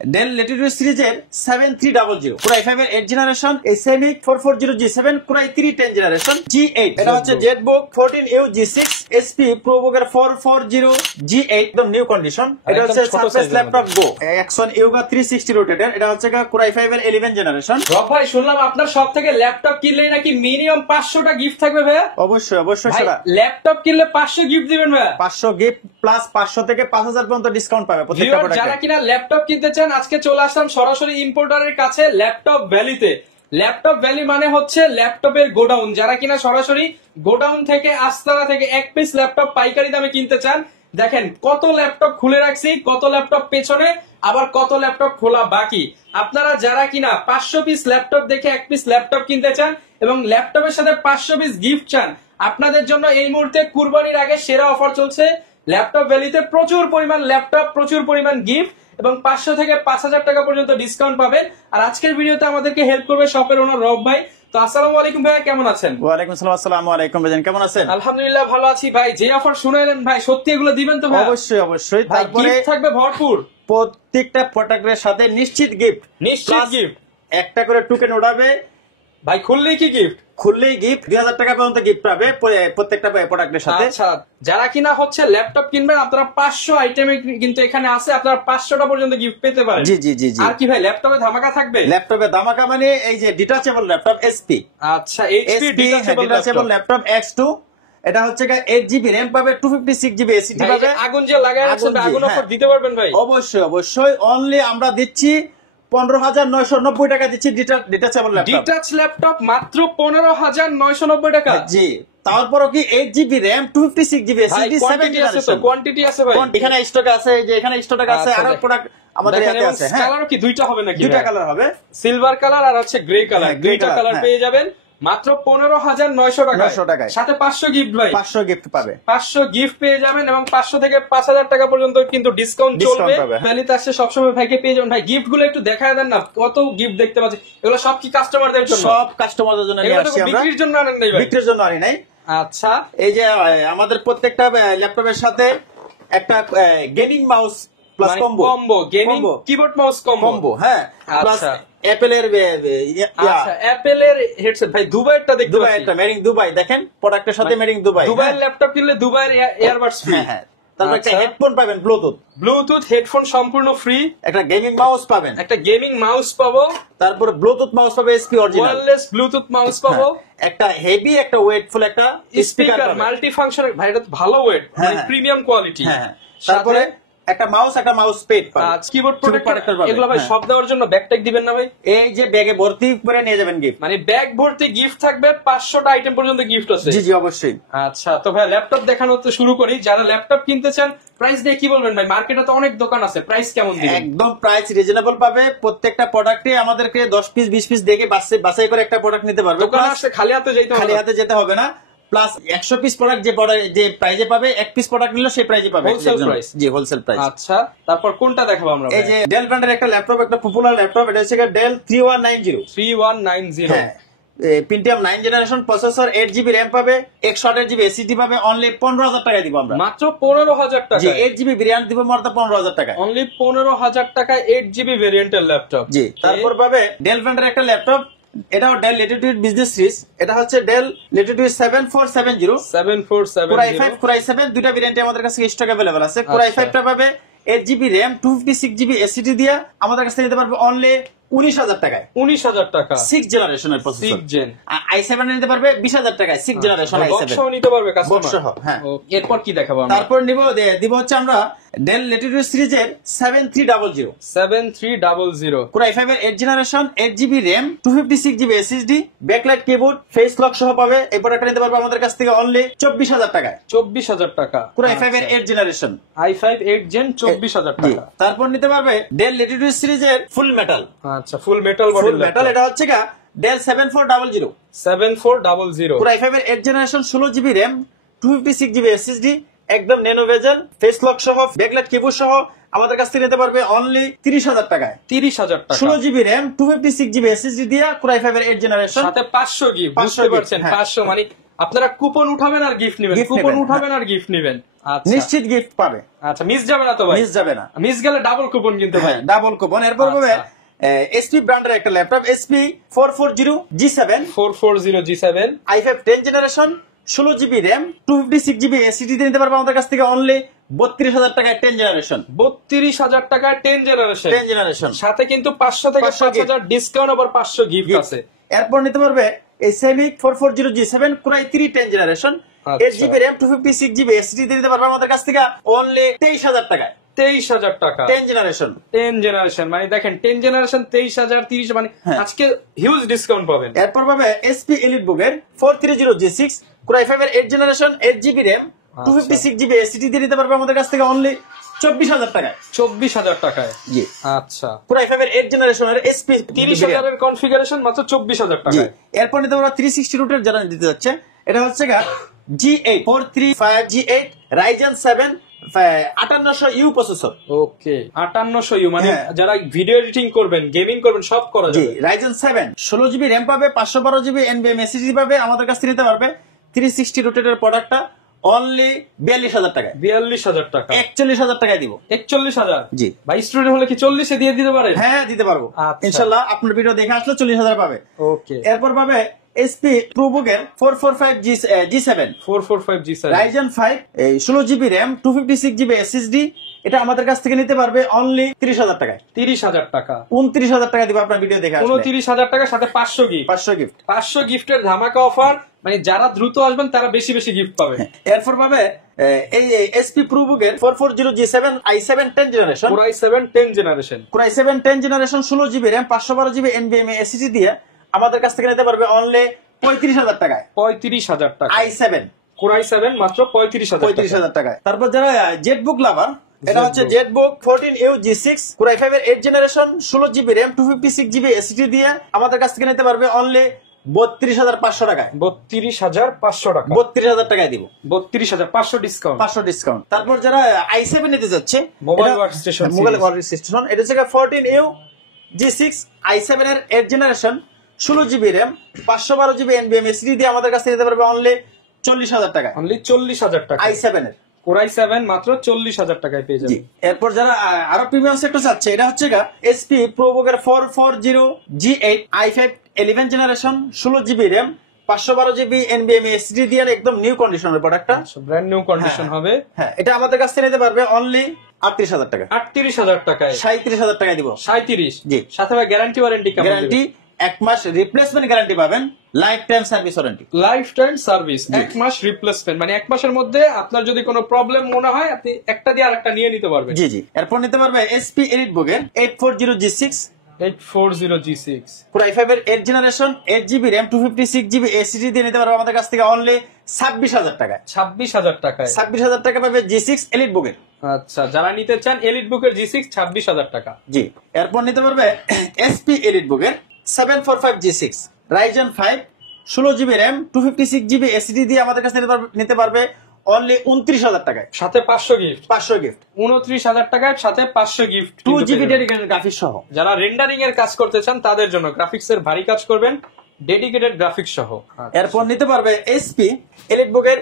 Del Latitude সিরিজের 7300 core i 5 এর 8 generation, এই সেমিক 440G7 কোরাই 310 জেনারেশন G8। এটা হচ্ছে Jetbook 14U G6 SP ProBook এর 440G8 একদম নিউ কন্ডিশন। এটা হচ্ছে সারফেস ল্যাপটপ গো অ্যাকশন ইয়োগা 360 রোটেটর। এটা হচ্ছে কোরাই 5 এর 11 জেনারেশন। রব ভাই শুনলাম আপনার সব থেকে ল্যাপটপ কিনলেই নাকি মিনিমাম 500টা গিফট থাকবে ভাই? অবশ্যই অবশ্যই সেটা ল্যাপটপ কিনলে 500 গিফট দিবেন ভাই? 500 গিফট প্লাস 500 থেকে 5000 পর্যন্ত ডিসকাউন্ট পাবে প্রত্যেকটা প্রোডাক্টে। যারা কিনা ল্যাপটপ কিনতে চান আজকে চলে আসলাম সরাসরি ইম্পোর্টারের কাছে ল্যাপটপ ভ্যালিতে। ল্যাপটপ ভ্যালি মানে হচ্ছে ল্যাপটপের গোডাউন। যারা কিনা সরাসরি গোডাউন থেকে আস্তানা থেকে এক পিস ল্যাপটপ পাইকারি দামে কিনতে চান, দেখেন কত ল্যাপটপ খুলে রাখছি, কত ল্যাপটপ পেছনে, আবার কত ল্যাপটপ খোলা বাকি। আপনারা যারা কিনা 500 পিস ল্যাপটপ দেখে এক পিস ল্যাপটপ কিনতে চান এবং ল্যাপটপের সাথে 500 পিস গিফট চান, আপনাদের জন্য এই মুহূর্তে কুরবানির আগে সেরা অফার চলছে ল্যাপটপ ভ্যালিতে। প্রচুর পরিমাণ ল্যাপটপ, প্রচুর পরিমাণ গিফট এবং 500 থেকে 5000 টাকা পর্যন্ত ডিসকাউন্ট পাবেন। আর আজকের ভিডিওতে আমাদেরকে হেল্প করবে শপের ওনার রব ভাই। তো আসসালামু আলাইকুম ভাই, কেমন আছেন? ওয়ালাইকুম আসসালাম। আসসালামু আলাইকুম ভাই, কেমন আছেন? আলহামদুলিল্লাহ ভালো আছি ভাই। যে অফার শুনাইলেন ভাই, সত্যি এগুলো দিবেন তো ভাই? অবশ্যই অবশ্যই। তারপরে গিফট থাকবে ভরপুর, প্রত্যেকটা প্রোডাক্টের সাথে নিশ্চিত গিফট। নিশ্চিত গিফট, একটা করে টোকেন ওঠাবে ভাই। খুললেই কি গিফট? খুললেই গিফট 2000 টাকা পর্যন্ত গিফট পাবে প্রত্যেকটা প্রোডাক্টের সাথে। আচ্ছা, যারা কিনা হচ্ছে ল্যাপটপ কিনবেন, আপনারা 500 আইটেমে কিন্তু এখানে আছে, আপনারা 500টা পর্যন্ত গিফট পেতে পারেন। জি জি জি জি। আর কি ভাই ল্যাপটপে ধামাকা থাকবে? ল্যাপটপে ধামাকা মানে এই যে ডিটাচেবল ল্যাপটপ SP। আচ্ছা, HP ডিটাচেবল ল্যাপটপ X2। এটা হচ্ছে 8GB র‍্যাম পাবে, 256GB SSD পাবে। আগুন যে লাগায় রাখছেন, আগুন অফার দিতে পারবেন ভাই? অবশ্যই অবশ্যই। অনলি আমরা দিচ্ছি 15990 টাকা দিচ্ছি ডিটাচেবল ল্যাপটপ। ডিটাচ ল্যাপটপ মাত্র 15990 টাকা। জি। তারপরও কি 8GB RAM, 256GB SSD, 7 generation quantity আছে ভাই? এখানে স্টক আছে, এই যে এখানে স্টক আছে। আর প্রোডাক্ট আমাদের কাছে আছে। হ্যাঁ, কালারও কি দুইটা হবে নাকি? দুইটা কালার হবে, সিলভার কালার আর হচ্ছে গ্রে কালার। দুইটা কালার পেয়ে যাবেন মাত্র 15900 টাকায়। সাথে 500 গিফট ভাই। 500 গিফট পাবে, 500 গিফট পেয়ে যাবেন এবং 500 থেকে 5000 টাকা পর্যন্ত কিন্তু ডিসকাউন্ট চলবে। ভ্যালিতে আসছে সবসময় ভাইকে পেয়ে যাবেন। ভাই গিফট গুলো একটু দেখায় দেন না, কত গিফট দেখতে পাচ্ছি। এগুলো সব কি কাস্টমারদের জন্য? সব কাস্টমারদের জন্য নিয়ে আসছি আমরা। বিক্রির জন্য আনেন নাই ভাই? বিক্রির জন্য আনি নাই। আচ্ছা, এই যে আমাদের প্রত্যেকটা ল্যাপটপের সাথে একটা gaming mouse plus combo, gaming keyboard mouse combo. হ্যাঁ, প্লাস অ্যাপেলের অ্যাপেলের হেডসেট ভাই। দুবাইয়েরটা দেখতে পাচ্ছি, দুবাইয়েরটা মেড ইন দুবাই। দেখেন প্রোডাক্টের সাথে মেড ইন দুবাই। দুবাইয়ের ল্যাপটপ কিনলে দুবাইয়ের এয়ারবাডস ফ্রি। হ্যাঁ, তারপর একটা হেডফোন পাবেন, ব্লুটুথ হেডফোন সম্পূর্ণ ফ্রি। একটা গেমিং মাউস পাবেন, একটা গেমিং মাউস পাবো। তারপর ব্লুটুথ মাউস পাবে SP original, wireless Bluetooth mouse পাবো। একটা হেভি, একটা ওয়েটফুল, একটা স্পিকার মাল্টি ফাংশন। ভাই এটা ভালো ওয়েট, প্রিমিয়াম কোয়ালিটি। হ্যাঁ, তারপরে একটা মাউস পেড পাবেন, কিবোর্ড প্রোটেক্টর। এগুলো ভাই সব দেওয়ার জন্য ব্যাকপ্যাক দিবেন না ভাই? এই যে ব্যাগে ভর্তি করে নিয়ে যাবেন গিফট, মানে ব্যাগ ভর্তি গিফট থাকবে। 500টা আইটেম পর্যন্ত গিফট আছে। জি জি অবশ্যই। আচ্ছা, তো ভাই ল্যাপটপ দেখানো তো শুরু করি। যারা ল্যাপটপ কিনতে চান প্রাইস দিয়ে কি বলবেন ভাই? মার্কেটে তো অনেক দোকান আছে, প্রাইস কেমন দিবেন? একদম প্রাইস রিজনেবল পাবে। প্রত্যেকটা প্রোডাক্টে আমাদেরকে 10 পিস 20 পিস দেখে বাছাই করে একটা প্রোডাক্ট নিতে পারবে। দোকানে আসলে খালি হাতে যেতে হবে না। প্লাস 100 পিস প্রোডাক্ট যে প্রাইজে পাবে, এক পিস প্রোডাক্ট নিলে সেই প্রাইজে পাবে, হোলসেল প্রাইস। জি, হোলসেল প্রাইস। আচ্ছা, তারপর কোনটা দেখাবো আমরা? এই যে ডেল ব্র্যান্ডের একটা ল্যাপটপ, একটা পপুলার ল্যাপটপ। এটা হচ্ছে ডেল 3190। হ্যাঁ, Pentium 9 generation processor, 8GB RAM পাবে, 128GB SSD পাবে। অনলি 15000 টাকা দিব আমরা, মাত্র 15000 টাকা। জি, 8GB ভেরিয়েন্ট দিব মাত্র 15000 টাকা। অনলি 15000 টাকায় 8GB ভেরিয়েন্টের ল্যাপটপ। জি, তারপর পাবে ডেল ব্র্যান্ডের একটা ল্যাপটপ। এটাও ডেল ল্যাটিটিউড বিজনেস সিরিজ। এটা হচ্ছে ডেল ল্যাটিটিউড 7470 কোরাই 5 কোরাই 7 দুইটা ভেরিয়েন্টে আমাদের কাছে স্টক अवेलेबल আছে। কোরাই 5 টা পাবে 8GB র‍্যাম, 256GB SSD দিয়া আমাদের কাছে নিতে পারবে অনলি 19000 টাকায়। 19000 টাকা 6 জেনারেশনের প্রসেসর। 6 জেন i7 নিতে পারবে 20000 টাকায়। 6 জেনারেশন i7 বক্সও নিতে পারবে কাস্টমার। হ্যাঁ, এরপর কি দেখাবো আমরা? তারপর দিব হচ্ছে আমরা ডেল ল্যাটিটিউড সিরিজের 7300 কোরাই 5 এর 8 generation, 8GB RAM, 256GB SSD, backlight keyboard, face lock সহ পাবে। এই প্রোডাক্টটা নিতে পারবে আমাদের কাছ থেকে অনলি 24000 টাকায়। 24000 টাকা কোরাই 5 এর 8 জেনারেশন, i5 8 জেন 24000 টাকা। তারপর নিতে পারবে ডেল ল্যাটিটিউড সিরিজের ফুল মেটাল। আচ্ছা, ফুল মেটাল মেটাল। এটা হচ্ছে ডেল 7400 কোরাই 5 এর 8 generation, 16GB RAM, 256GB SSD, একদম ন্যানো বেজেল, ফেস লক সহ, ব্যাকলাইট কিবোর্ড সহ আমাদের কাছ থেকে নিতে পারবে অনলি 30000 টাকায়। 30000 টাকা, 16GB র‍্যাম, 256GB SSD দিয়া কোরাই 5 এর 8 জেনারেশন, সাথে 500 গিফট। বুঝতে পারছেন, 500 মানে আপনারা কুপন উঠাবেন আর গিফট নেবেন, কুপন উঠাবেন আর গিফট নেবেন, আচ্ছা নিশ্চিত গিফট পাবে। আচ্ছা মিস যাবে না তো ভাই? মিস যাবে না, মিস গেলে ডাবল কুপন কিন্তু ভাই, ডাবল কুপন। এরপর পাবে এসপি ব্র্যান্ডের একটা laptop SP 440G7 i5 10 generation 16GB RAM 256GB SSD দিয়ে নিতে পারবে আমাদের কাছ থেকে অনলি 32,000 টাকায় 10 জেনারেশন। 32,000 টাকায় 10 জেনারেশন, সাথে কিন্তু 500 থেকে 5,000 ডিসকাউন্ট, আবার 500 গিফট আছে। এরপর নিতে পারবে এই সেমিক 440G7 Core i3 10 generation 8GB RAM 256GB SSD দিয়ে নিতে পারবে আমাদের কাছ থেকে অনলি 23,000 টাকায়। 23,000 টাকা 10 জেনারেশন, মানে দেখেন 10 জেনারেশন 23,000 30, মানে আজকে হিউজ ডিসকাউন্ট পাবেন। এরপর পাবে এসপি এলিটবুক এর 430G6 Core i5 এর 8 generation 8GB RAM 256GB SSD দিয়ে নিতে পারবে আমাদের কাছ থেকে অনলি 24,000 টাকায়। 24,000 টাকায়, জি আচ্ছা। Core i5 এর 8 জেনারেশনের এসপি 30,000 এর কনফিগারেশন মাত্র 24,000 টাকায়। এরপর নিতে পারবে 360 রুটের যারা দিতে যাচ্ছে, এটা হচ্ছে G8 435G8 Ryzen 7 5800U processor. ওকে 5800U, মানে যারা ভিডিও এডিটিং করবেন, গেমিং করবেন, সব করা যাবে। Ryzen 7 16GB RAM পাবে, 512GB NVMe SSD পাবে আমাদের কাছ থেকে নিতে পারবে। 360 রোটেটের প্রোডাক্টটা অনলি 42,000 টাকায়। 42,000 টাকা, 41,000 টাকায় দিব। 41,000? জি ভাই স্টুডেন্ট হলে কি 40 এ দিয়ে দিতে পারে? হ্যাঁ দিতে পারবো ইনশাআল্লাহ। আপনার ভিডিও দেখে আসলে 40,000 পাবে। ওকে, এরপর পাবে এসপি প্রোবুক এর 445G7 Ryzen 5 এই 16GB RAM 256GB SSD, এটা আমাদের কাছ থেকে নিতে পারবে অনলি 30,000 টাকায়। 30,000 টাকা, 29,000 টাকা দিব আপনার ভিডিও দেখে আসলে। 29,000 টাকার সাথে 500 গিফট। 500 গিফটের ধামাকা অফার, মানে যারা দ্রুত আসবেন তারা বেশি বেশি গিফট পাবে। এরপর পাবে এই এসপি প্রোবুক এর 440G7 i7 10 generation Core i7 10 generation 16GB RAM 512GB NVMe SSD দিয়ে আমাদের কাছ থেকে নিতে পারবে অনলি 35,000 টাকায়। 35,000 টাকা i7 Core i7 মাত্র 35,000 টাকায়। তারপর যারা জেটবুক লাভার, এটা হচ্ছে Jetbook 14U G6 Core i5 এর 8 generation 16GB RAM 256GB SSD দিয়ে আমাদের কাছ থেকে নিতে পারবে অনলি 32,500 টাকায়। 32,500 টাকা, 32,000 টাকায় দিব। 32,500 ডিসকাউন্ট। তারপর যারা i7 নিতে যাচ্ছে, মোবাইল ওয়ার্কস্টেশন, এটা হচ্ছে 14U G6 i7 এর 8 generation 16GB RAM 512GB NVMe SSD দিয়ে আমাদের কাছ থেকে নিতে পারবে অনলি 40,000 টাকা। অনলি 40,000 টাকা i7 এর। Core i7 মাত্র 40,000 টাকায় পেয়ে যাবেন। এরপর যারা আরো প্রিমিয়াম সেক্টর চাচ্ছে, এটা হচ্ছে এসপি প্রোবুক এর 440G8 i5 11 generation 16GB RAM 512GB NVMe SSD দিয়ে একদম নিউ কন্ডিশনের প্রোডাক্টটা, ব্র্যান্ড নিউ কন্ডিশন হবে। হ্যাঁ, এটা আমাদের কাছ থেকে নিতে পারবে অনলি 38,000 টাকা। 38,000 টাকায় 37,000 টাকা দিব। 37? জি। সাথে গ্যারান্টি ওয়ারেন্টি কেমন? গ্যারান্টি 1 মাস রিপ্লেসমেন্ট গ্যারান্টি পাবেন, life time service warranty. Life time service, 1 মাস রিপ্লেসমেন্ট, মানে 1 মাসের মধ্যে আপনার যদি কোনো প্রবলেম মনে হয় আপনি একটা দিয়ে আরেকটা নিয়ে নিতে পারবেন। জি। এরপর নিতে পারবে এসপি এলিটবুক এর 840G6 Core i5 এর 8 generation 8GB RAM 256GB SSD দিয়ে নিতে পারবে আমাদের কাছ থেকে অনলি 26,000 টাকায়। 26,000 টাকায় 26,000 টাকা পাবে G6 এলিটবুক এর। আচ্ছা, যারা নিতে চান এলিটবুক এর G6 26,000 টাকা। জি। এরপর নিতে পারবে এসপি এলিটবুক এর 745G6 Ryzen 5 16GB RAM 256GB SSD দিয়ে আমাদের কাছে নিতে পারবে অনলি 29,000 টাকায়, সাথে 500 গিফট। 29,000 টাকায় সাথে 500 গিফট, 2GB ডেডিকেটেড গ্রাফিক্স সহ। যারা রেন্ডারিং এর কাজ করতে চান তাদের জন্য, গ্রাফিক্স এর ভারী কাজ করবেন, ডেডিকেটেড গ্রাফিক্স সহ। এরপর নিতে পারবে এসপি এলিটবুক এর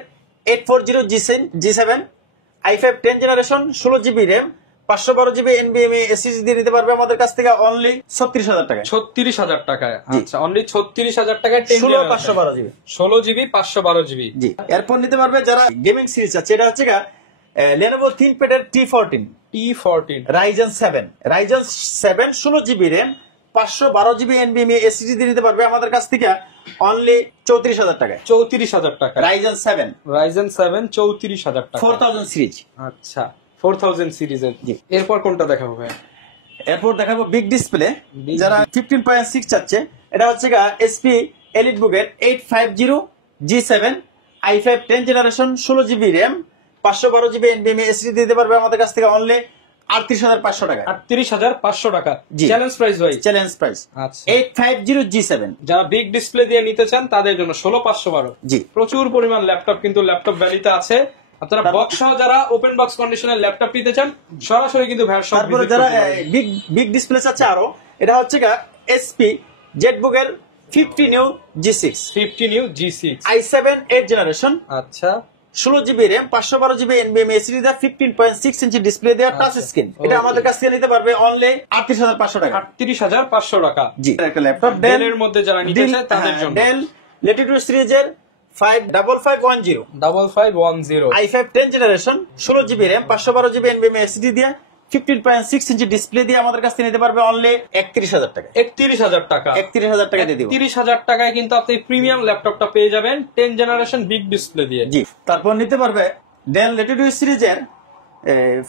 840G7 i5 10 generation 16GB RAM 512GB NVMe SSD দিয়ে নিতে পারবে আমাদের কাছ থেকে অনলি 36,000 টাকায়। 36,000 টাকায়, আচ্ছা অনলি 36,000 টাকায় 16/512GB 16GB 512GB। জি। এরপর নিতে পারবে যারা গেমিং সিরিজ আছে, এটা হচ্ছে Lenovo ThinkPad এর T14 Ryzen 7 16GB RAM 512GB NVMe SSD দিয়ে নিতে পারবে আমাদের কাছ থেকে অনলি 34,000 টাকায়। 34,000 টাকা Ryzen 7 34,000 টাকা, 4000 সিরিজ। আচ্ছা 4000 সিরিজের। এরপর কোনটা দেখাবো ভাই? এরপর দেখাবো বিগ ডিসপ্লে, যারা 15.6 চাচ্ছে, এটা হচ্ছে এসপি এলিটবুক এর 850G7 i5 10 generation 16GB RAM 512GB NVMe SSD দিতে পারবে আমাদের কাছ থেকে অনলি 38,500 টাকা। 38,500 টাকা চ্যালেঞ্জ প্রাইস ভাই, চ্যালেঞ্জ প্রাইস। আচ্ছা 850G7 যারা বিগ ডিসপ্লে দিয়ে নিতে চান তাদের জন্য 16,512। জি। প্রচুর পরিমাণ ল্যাপটপ কিন্তু ল্যাপটপ ভ্যালিতে আছে। আপনারা বক্স সহ যারা ওপেন বক্স কন্ডিশনের ল্যাপটপ নিতে চান সরাসরি কিন্তু ভাইয়ের শপ ভিজিট করতে পারেন। যারা বিগ ডিসপ্লে চাচ্ছে আরো, এটা হচ্ছে এসপি জেটবুক এর 15 new G6 15 new G6 i7 8 generation, আচ্ছা 16 GB RAM, 512 GB NVMe SSD দেওয়া, 15.6 ইঞ্চি ডিসপ্লে দেওয়া, টাচ স্ক্রিন। এটা আমাদের কাছ থেকে নিতে পারবে অনলি 38,500 টাকা। 38,500 টাকা। জি, একটা ল্যাপটপ ডেল এর মধ্যে যারা নিতে চায় তাদের জন্য ডেল ল্যাটিটিউড সিরিজের 5510 5510 i5 10 generation, 16 GB RAM, 512 GB NVMe SSD দেওয়া, 15.6 ইঞ্চি ডিসপ্লে দিয়ে আমাদের কাছ থেকে নিতে পারবে অনলি 31,000 টাকা। 31,000 টাকা। 31,000 টাকা দিয়ে দিব। 31,000 টাকায় কিন্তু আপনি প্রিমিয়াম ল্যাপটপটা পেয়ে যাবেন 10 জেনারেশন বিগ ডিসপ্লে দিয়ে। জি, তারপর নিতে পারবে ডেল ল্যাটিটিউড সিরিজের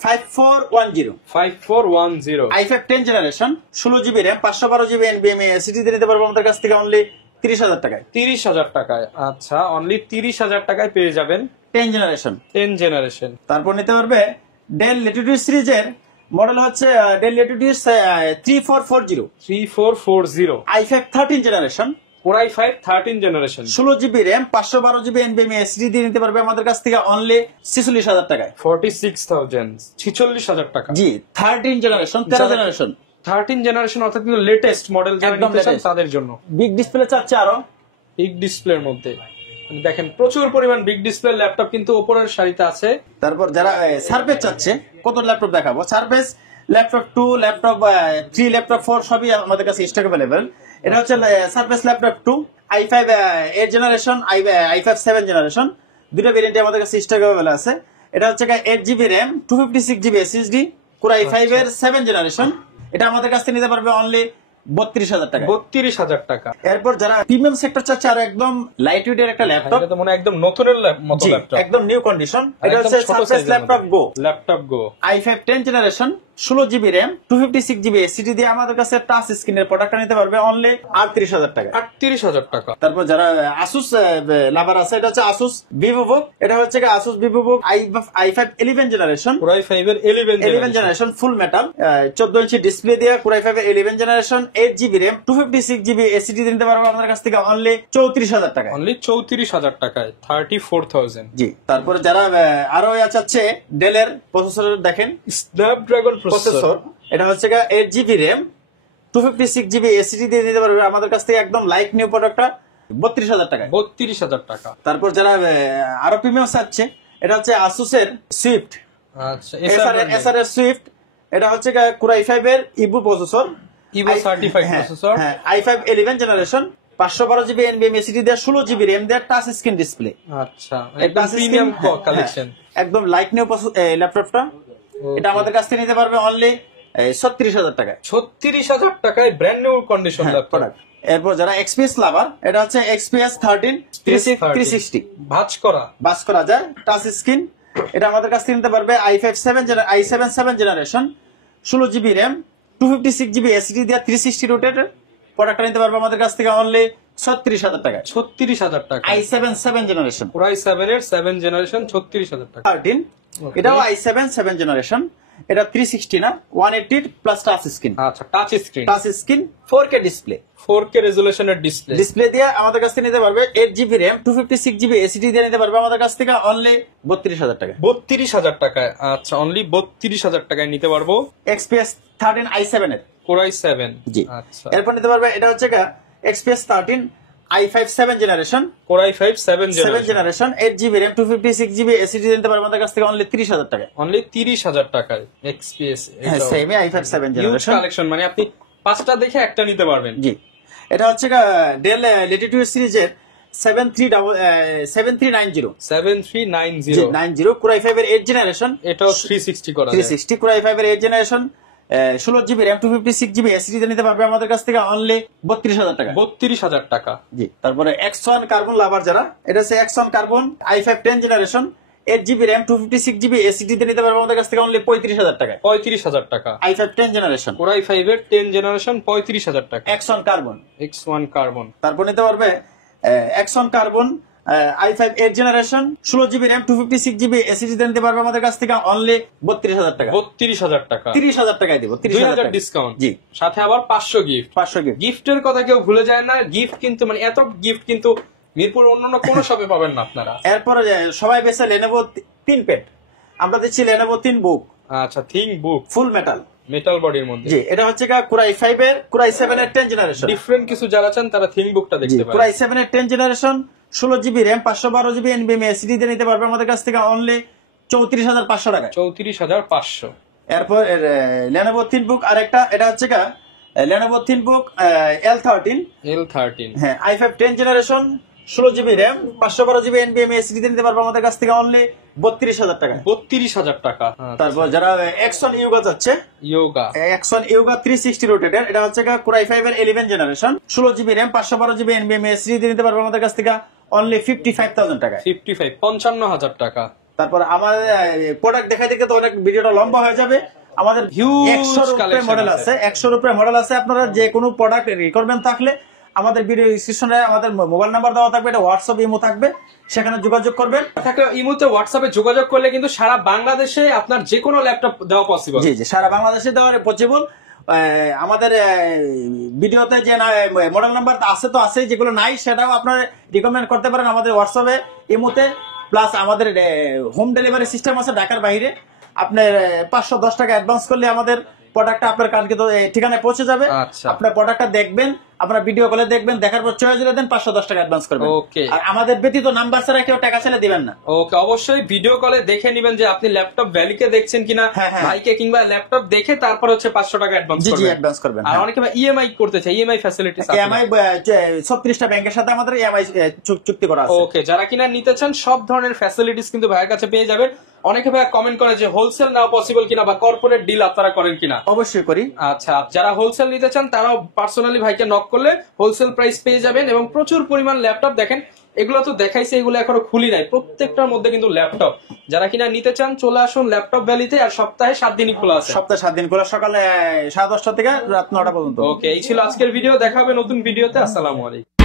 5410 i5 10 generation, 16 GB RAM, 512 GB NVMe SSD দিয়ে নিতে পারবে আমাদের কাছ থেকে অনলি 30,000 টাকায়। 30,000 টাকায়। আচ্ছা, অনলি 30,000 টাকায় পেয়ে যাবেন 10 জেনারেশন। 10 জেনারেশন। তারপর নিতে পারবে ডেল ল্যাটিটিউড সিরিজের মডেল হচ্ছে del Latitude 3440 i5 13 generation, Core i5 13 generation, 16 GB RAM, 512 GB NVMe SSD দিয়ে নিতে পারবে আমাদের কাছ থেকে অনলি 46,000 টাকায়। 46,000 টাকা। জি, 13 জেনারেশন, 13 জেনারেশন, 13 জেনারেশন অর্থাৎ কিন্তু লেটেস্ট মডেল যারা একদম নিতে চান latest। তাদের জন্য। বিগ ডিসপ্লে চাচ্ছে আরো, বিগ ডিসপ্লের মধ্যে দেখেন প্রচুর পরিমাণ বিগ ডিসপ্লে ল্যাপটপ কিন্তু উপরের সারিতে আছে। তারপর যারা সার্ফেস চাচ্ছে, কত ল্যাপটপ দেখাবো, সার্ফেস ল্যাপটপ 2, ল্যাপটপ 3, ল্যাপটপ 4 সবই আমাদের কাছে স্টক अवेलेबल। এটা হচ্ছে surface laptop 2 i5 8 generation, i5 7 generation, দুটো ভেরিয়েন্টে আমাদের কাছে স্টক अवेलेबल আছে। এটা হচ্ছে 8 GB RAM, 256 GB SSD, Core i5 এর 7 জেনারেশন। এটা আমাদের কাছ থেকে নিতে পারবে অনলি 32,000 টাকা। 32,000 টাকা। এরপর যারা প্রিমিয়াম সেক্টর চাচ্ছে আর একদম লাইট ওয়েট এর একটা ল্যাপটপ, এটা তো মনে একদম নতুনের মতো ল্যাপটপ, একদম নিউ কন্ডিশন। এটা হচ্ছে সারফেস ল্যাপটপ গো, ল্যাপটপ গো i5 10 generation, 16 GB RAM, 256 GB SSD দিয়ে আমাদের কাছে টাচ স্ক্রিনের প্রোডাক্টটা নিতে পারবে অনলি 38,000 টাকা। 38,000 টাকা। তারপর যারা আসুস লাভার আছে, এটা হচ্ছে আসুস VivoBook। এটা হচ্ছে Asus VivoBook i5 11 generation, Core i5 এর 11 জেনারেশন, ফুল মেটাল, 14 ইঞ্চি ডিসপ্লে দিয়ে, Core i5 এর 11 generation, 8 GB RAM, 256 GB SSD দিয়ে নিতে পারবে আমাদের কাছ থেকে অনলি 34,000 টাকা। অনলি 34,000 টাকায় 34,000। জি, তারপরে যারা আরো চাচ্ছে ডেলের প্রসেসর দেখেন, স্ন্যাপড্রাগন প্রসেসর, এটা হচ্ছে 8 GB RAM, 256 GB SSD দিয়ে নিতে পারবে আমাদের কাছ থেকে একদম লাইক নিউ প্রোডাক্টটা 32,000 টাকা। 32,000 টাকা। তারপর যারা আরো প্রিমিয়াম চাচ্ছে, এটা হচ্ছে আসুসের সুইফট, আচ্ছা এসআরএস সুইফট। এটা হচ্ছে Core i5 এর Evo processor, Evo certified processor, i5 11 generation, 512 GB NVMe SSD দিয়ে, 16 GB RAM দিয়ে, টাচ স্ক্রিন ডিসপ্লে। আচ্ছা, একদম প্রিমিয়াম কালেকশন, একদম লাইক নিউ ল্যাপটপটা। এটা আমাদের কাছ থেকে নিতে পারবে অনলি 36,000 টাকায়। 36,000 টাকায় ব্র্যান্ড নিউ কন্ডিশন ল্যাপটপ। এরপর যারা XPS লাভার, এটা হচ্ছে XPS 13 360 বাস করা যায়, টাচ স্ক্রিন। এটা আমাদের কাছ থেকে নিতে পারবে i7 7 generation, 16 GB RAM, 256 GB SSD দিয়ে 360 রোটেটেড প্রোডাক্টটা নিতে পারবে আমাদের কাছ থেকে অনলি 36,000 টাকা। 36,000 টাকা। i7 7 জেনারেশন, Core i7 এর 7 জেনারেশন, 36,000 টাকা। 13 এটাও i7 7 জেনারেশন, এটা 360 না 180 প্লাস টাচ স্ক্রিন। আচ্ছা, touch screen 4K display, 4K রেজোলিউশনের ডিসপ্লে দিয়ে আমাদের কাছ থেকে নিতে পারবে। 8 GB RAM, 256 GB SSD দিয়ে নিতে পারবে আমাদের কাছ থেকে অনলি 32,000 টাকা। 32,000 টাকায়। আচ্ছা, অনলি 32,000 টাকায় নিতে পারবো XPS 13 i7 এর, Core i7। জি, আচ্ছা, এরপর নিতে পারবে এটা হচ্ছে XPS 13 i5 7 generation, Core i5 7 generation, 8 GB RAM, 256 GB SSD দিয়ে নিতে পারবে আমাদের কাছ থেকে অনলি 30,000 টাকা। অনলি 30,000 টাকায় XPS। হ্যাঁ, সেম i5 7 জেনারেশন কালেকশন, মানে আপনি পাঁচটা দেখে একটা নিতে পারবেন। জি, এটা হচ্ছে ডেল ল্যাটিটিউড সিরিজের 7390 Core i5 এর 8 জেনারেশন, এটাও 360 করা যায়। 360 Core i5 এর 8 generation, 16 GB RAM, 256 GB SSD তে নিতে পারবে আমাদের কাছ থেকে অনলি 32,000 টাকা। 32,000 টাকা। জি, তারপরে X1 কার্বন লাভার যারা, এটা হচ্ছে X1 carbon i5 10 generation, 8 GB RAM, 256 GB SSD তে নিতে পারবে আমাদের কাছ থেকে অনলি 35,000 টাকা। 35,000 টাকা। i5 10 জেনারেশন, Core i5 এর 10 জেনারেশন, 35,000 টাকা। X1 carbon, X1 carbon. তারপর নিতে পারবে X1 carbon i5 8 generation, 16 GB RAM, 256 GB SSD তে নিতে পারবে আমাদের কাছ থেকে অনলি 32,000 টাকা। 32,000 টাকা। 30,000 টাকায় দেব, 30,000 ডিসকাউন্ট। জি, সাথে আবার 500 গিফট। 500 গিফট। গিফটের কথা কেউ ভুলে যায় না। গিফট কিন্তু মানে এত গিফট কিন্তু মিরপুর অন্যান্য কোনো শপে পাবেন না আপনারা। এরপরে সবাই বেছে Lenovo 3 পেড, আমরা দিচ্ছি Lenovo 3 বুক। আচ্ছা, থিং বুক ফুল মেটাল, মেটাল বডির মধ্যে। জি, এটা হচ্ছে Core i5 এর Core i7 এর 10 জেনারেশন। ডিফারেন্ট কিছু যারা চান তারা থিং বুকটা দেখতে পারেন। Core i7 এর 10 generation 16GB RAM 512GB NVMe SSD দিয়ে নিতে পারবে আমাদের কাছ থেকে অনলি 34,500 টাকা। 34,500। এরপর Lenovo ThinkBook আরেকটা, এটা হচ্ছে Lenovo ThinkBook L13। হ্যাঁ, i5 10 generation 16GB RAM 512GB NVMe SSD দিয়ে নিতে পারবে আমাদের কাছ থেকে অনলি 32,000 টাকা। 32,000 টাকা। তারপর যারা Axon Yoga যাচ্ছে, Axon Yoga 360 রোটেটের, এটা হচ্ছে Core i5 এর 11 generation 16GB RAM 512GB NVMe SSD দিয়ে নিতে পারবে আমাদের কাছ থেকে অনলি 55,000 টাকা। 55,000 টাকা। তারপর আমাদের প্রোডাক্ট দেখাই দেখে তো অনেক ভিডিওটা লম্বা হয়ে যাবে। আমাদের 100 উপরে মডেল আছে, 100 উপরে মডেল আছে। আপনারা যে কোনো প্রোডাক্ট রিকোয়ারমেন্ট থাকলে আমাদের ভিডিও ডিসক্রিপশনে আমাদের মোবাইল নাম্বার দেওয়া থাকবে, এটা হোয়াটসঅ্যাপ ইমো থাকবে, সেখানে যোগাযোগ করবেন। থাকলে ইমোতে হোয়াটসঅ্যাপে যোগাযোগ করলে কিন্তু সারা বাংলাদেশে আপনার যে কোনো ল্যাপটপ দেওয়া পসিবল। জি জি, সারা বাংলাদেশে দেওয়া পসিবল। আমাদের ভিডিওতে যে মডেল নাম্বার আছে তো আছে, যেগুলো নাই সেটাও আপনারা রিকমেন্ড করতে পারেন আমাদের হোয়াটসঅ্যাপে ইমোতে। প্লাস আমাদের হোম ডেলিভারি সিস্টেম আছে ঢাকার বাইরে। আপনার 510 টাকা অ্যাডভান্স করলে আমাদের প্রোডাক্টটা আপনার কালকে তো ঠিকানায় পৌঁছে যাবে। আপনার প্রোডাক্টটা দেখবেন, আপনার ভিডিও কলে দেখবেন, দেখার পর চয়েস দিলে দেন 510 টাকা অ্যাডভান্স করবেন। আর আমাদের ব্যতীত নাম্বার ছাড়া কেউ টাকা ছেড়ে দিবেন না। ওকে, অবশ্যই ভিডিও কলে দেখে নেবেন যে আপনি ল্যাপটপ ভ্যালিকে দেখছেন কিনা, ভাইকে, কিংবা ল্যাপটপ দেখে তারপর হচ্ছে 500 টাকা অ্যাডভান্স করবেন। জি জি, অ্যাডভান্স করবেন। আর অনেকে ইএমআই করতে চায়, ইএমআই ফ্যাসিলিটিস আছে। ইএমআই 36টা ব্যাংকের সাথে আমাদের ইএমআই চুক্তি করা আছে। ওকে, যারা কিনা নিতে চান সব ধরনের ফ্যাসিলিটিস কিন্তু ভাইয়ের কাছে পেয়ে যাবেন। অনেকে ভাই কমেন্ট করে যে হোলসেল নাও পসিবল কিনা বা কর্পোরেট ডিল আপনারা করেন কিনা। অবশ্যই করি। আচ্ছা, যারা হোলসেল নিতে চান তারাও পার্সোনালি ভাইকে নক করলে হোলসেল প্রাইস পেয়ে যাবেন। এবং প্রচুর পরিমাণ ল্যাপটপ দেখেন, এগুলো তো দেখাইছে, এগুলো এখনো খুলি নাই, প্রত্যেকটার মধ্যে কিন্তু ল্যাপটপ। যারা কিনা নিতে চান চলে আসুন ল্যাপটপ ভ্যালিতে। আর সপ্তাহে 7 দিনই খোলা আছে। সপ্তাহে 7 দিন খোলা, সকালে 10:30 থেকে রাত 9টা পর্যন্ত। ওকে, এই ছিল আজকের ভিডিও। দেখা হবে নতুন ভিডিওতে। আসসালামু আলাইকুম।